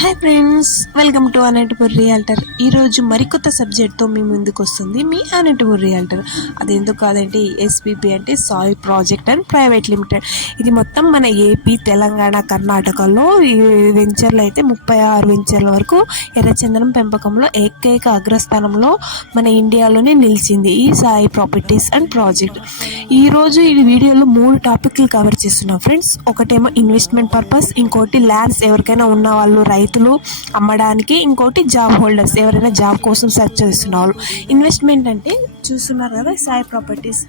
Hi friends welcome to Anantapur realtor ఈరోజు మరికొత్త సబ్జెక్ట్తో మీ ముందుకు వస్తుంది మీ అనంతపూర్ రియాల్టర్ అది ఎందుకు కాదంటే ఎస్పీపీ అంటే Sai project and private limited ఇది మొత్తం మన ఏపీ తెలంగాణ కర్ణాటకలో ఈ వెంచర్లు అయితే ముప్పై ఆరు వెంచర్ల వరకు ఎర్రచందనం పెంపకంలో ఏకైక అగ్రస్థానంలో మన ఇండియాలోనే నిలిచింది ఈ సాయి ప్రాపర్టీస్ అండ్ ప్రాజెక్ట్ ఈరోజు ఈ వీడియోలో మూడు టాపిక్లు కవర్ చేస్తున్నాం ఫ్రెండ్స్ ఒకటేమో ఇన్వెస్ట్మెంట్ పర్పస్ ఇంకోటి ల్యాండ్స్ ఎవరికైనా ఉన్న వాళ్ళు రైతులు అమ్మడానికి ఇంకోటి జాబ్ హోల్డర్స్ ఎవరైనా జాబ్ కోసం సెర్చ్ చేస్తున్న వాళ్ళు ఇన్వెస్ట్మెంట్ అంటే చూస్తున్నారు కదా సాయి ప్రాపర్టీస్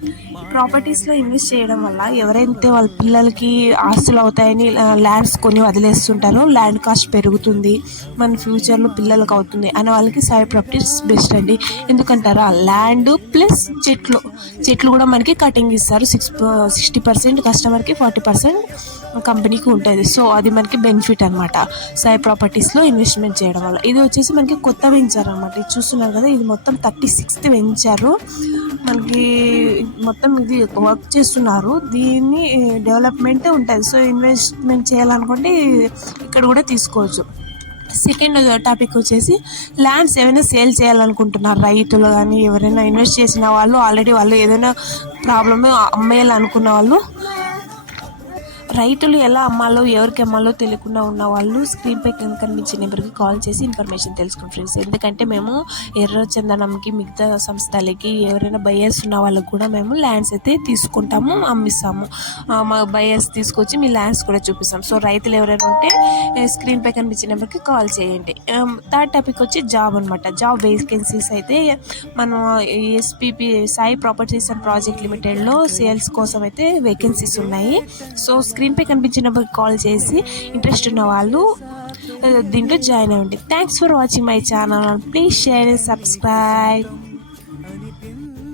ప్రాపర్టీస్లో ఇన్వెస్ట్ చేయడం వల్ల ఎవరైతే వాళ్ళ పిల్లలకి ఆస్తులు అవుతాయని ల్యాండ్స్ కొని వదిలేస్తుంటారో ల్యాండ్ కాస్ట్ పెరుగుతుంది. మన ఫ్యూచర్లో పిల్లలకు అవుతుంది అనే వాళ్ళకి సాయి ప్రాపర్టీస్ బెస్ట్ అండి. ఎందుకంటారా? ల్యాండ్ ప్లస్ చెట్లు. చెట్లు కూడా మనకి కటింగ్ ఇస్తారు. సిక్స్ సిక్స్టీ పర్సెంట్ కస్టమర్కి ఫార్టీ పర్సెంట్ కంపెనీకి ఉంటుంది. సో అది మనకి బెనిఫిట్ అనమాట సాయి ప్రాపర్టీస్లో ఇన్వెస్ట్మెంట్ చేయడం వల్ల. ఇది వచ్చేసి మనకి కొత్త వెంచర్ అనమాట ఇది చూస్తున్నారు కదా ఇది మొత్తం థర్టీ సిక్స్త్ వెంచరు. మనకి మొత్తం ఇది వర్క్ చేస్తున్నారు. దీన్ని డెవలప్మెంట్ ఉంటుంది. సో ఇన్వెస్ట్మెంట్ చేయాలనుకుంటే ఇక్కడ కూడా తీసుకోవచ్చు. సెకండ్ టాపిక్ వచ్చేసి ల్యాండ్స్ ఏమైనా సేల్ చేయాలనుకుంటున్నారు. రైతులు కానీ ఎవరైనా ఇన్వెస్ట్ చేసిన వాళ్ళు ఆల్రెడీ వాళ్ళు ఏదైనా ప్రాబ్లమ్ అమ్మేయాలనుకున్న వాళ్ళు రైతులు ఎలా అమ్మాలో ఎవరికి అమ్మాలో తెలియకుండా ఉన్న వాళ్ళు స్క్రీన్పై కింద కనిపించే నెంబర్కి కాల్ చేసి ఇన్ఫర్మేషన్ తెలుసుకోండి ఫ్రెండ్స్ ఎందుకంటే మేము ఎర్ర చందనంకి మిగతా సంస్థలకి ఎవరైనా బయర్స్ ఉన్న వాళ్ళకి కూడా మేము ల్యాండ్స్ అయితే తీసుకుంటాము అమ్మిస్తాము. మా బయర్స్ తీసుకొచ్చి మీ ల్యాండ్స్ కూడా చూపిస్తాం సో రైతులు ఎవరైనా ఉంటే స్క్రీన్ పై కనిపించే నెంబర్కి కాల్ చేయండి. థర్డ్ టాపిక్ వచ్చి జాబ్ అనమాట జాబ్ వేకెన్సీస్ అయితే మనం SPP Sai properties and project లిమిటెడ్లో sales కోసం అయితే వేకెన్సీస్ ఉన్నాయి. సో స్క్రీన్పై కనిపించిన కాల్ చేసి ఇంట్రెస్ట్ ఉన్న వాళ్ళు దీంట్లో జాయిన్ అవ్వండి. Thanks for watching my channel please share and subscribe